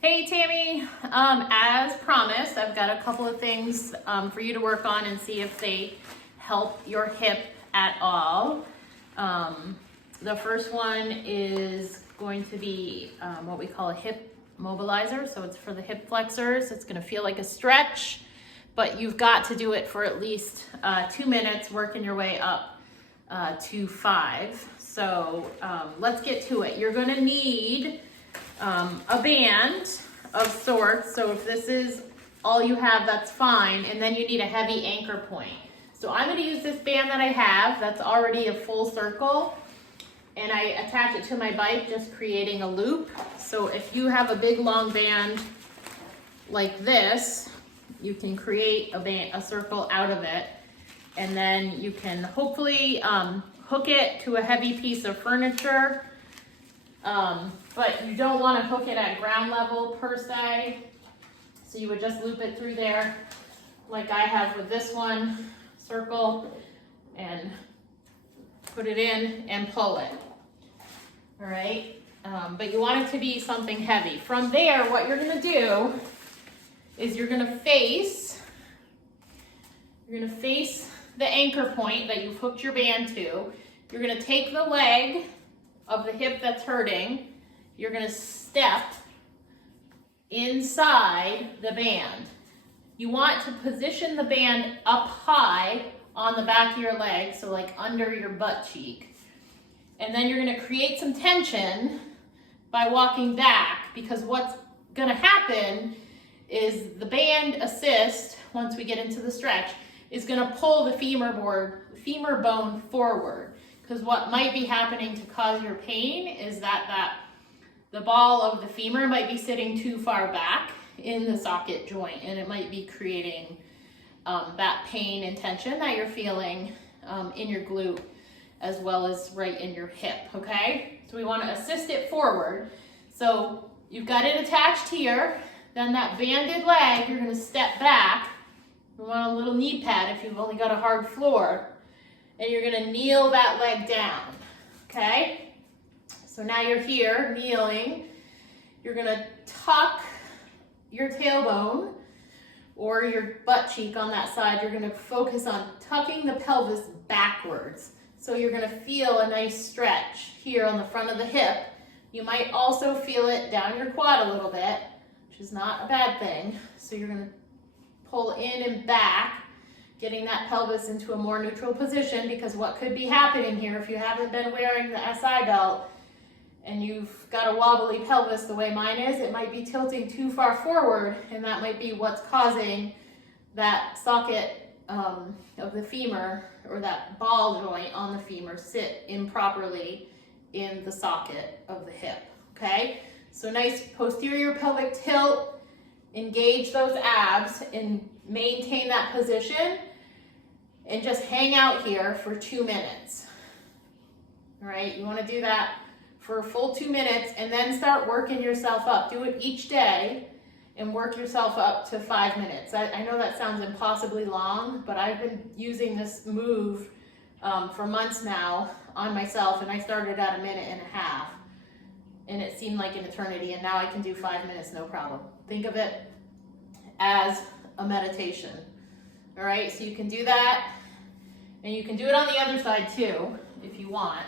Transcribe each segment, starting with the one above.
Hey Tammy, as promised, I've got a couple of things for you to work on and see if they help your hip at all. The first one is going to be what we call a hip mobilizer. So it's for the hip flexors. It's going to feel like a stretch, but you've got to do it for at least 2 minutes, working your way up to 5. So let's get to it. You're going to need a band of sorts. So if this is all you have, that's fine. And then you need a heavy anchor point. So I'm going to use this band that I have that's already a full circle, and I attach it to my bike, just creating a loop. So if you have a big long band like this, you can create a circle out of it, and then you can hopefully hook it to a heavy piece of furniture. But you don't want to hook it at ground level per se. So you would just loop it through there like I have with this one, circle, and put it in and pull it. All right, but you want it to be something heavy. From there, what you're gonna do is you're gonna face the anchor point that you've hooked your band to. You're gonna take the leg of the hip that's hurting, you're gonna step inside the band. You want to position the band up high on the back of your leg, so like under your butt cheek. And then you're gonna create some tension by walking back, because what's gonna happen is the band assist, once we get into the stretch, is gonna pull the femur bone forward. Because what might be happening to cause your pain is that the ball of the femur might be sitting too far back in the socket joint, and it might be creating that pain and tension that you're feeling in your glute as well as right in your hip, okay? So we want to assist it forward. So you've got it attached here, then that banded leg, you're going to step back. You want a little knee pad if you've only got a hard floor. And you're gonna kneel that leg down, okay? So now you're here, kneeling. You're gonna tuck your tailbone or your butt cheek on that side. You're gonna focus on tucking the pelvis backwards. So you're gonna feel a nice stretch here on the front of the hip. You might also feel it down your quad a little bit, which is not a bad thing. So you're gonna pull in and back, getting that pelvis into a more neutral position, because what could be happening here, if you haven't been wearing the SI belt and you've got a wobbly pelvis the way mine is, it might be tilting too far forward, and that might be what's causing that socket of the femur, or that ball joint on the femur, sit improperly in the socket of the hip, okay? So nice posterior pelvic tilt, engage those abs and maintain that position, and just hang out here for 2 minutes. All right, you want to do that for a full 2 minutes, and then start working yourself up. Do it each day and work yourself up to 5 minutes. I know that sounds impossibly long, but I've been using this move for months now on myself, and I started at 1.5 minutes, and it seemed like an eternity, and now I can do 5 minutes no problem. Think of it as a meditation. All right, so you can do that, and you can do it on the other side too, if you want,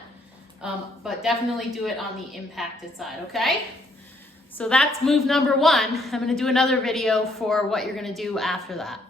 but definitely do it on the impacted side, okay? So that's move number 1. I'm gonna do another video for what you're gonna do after that.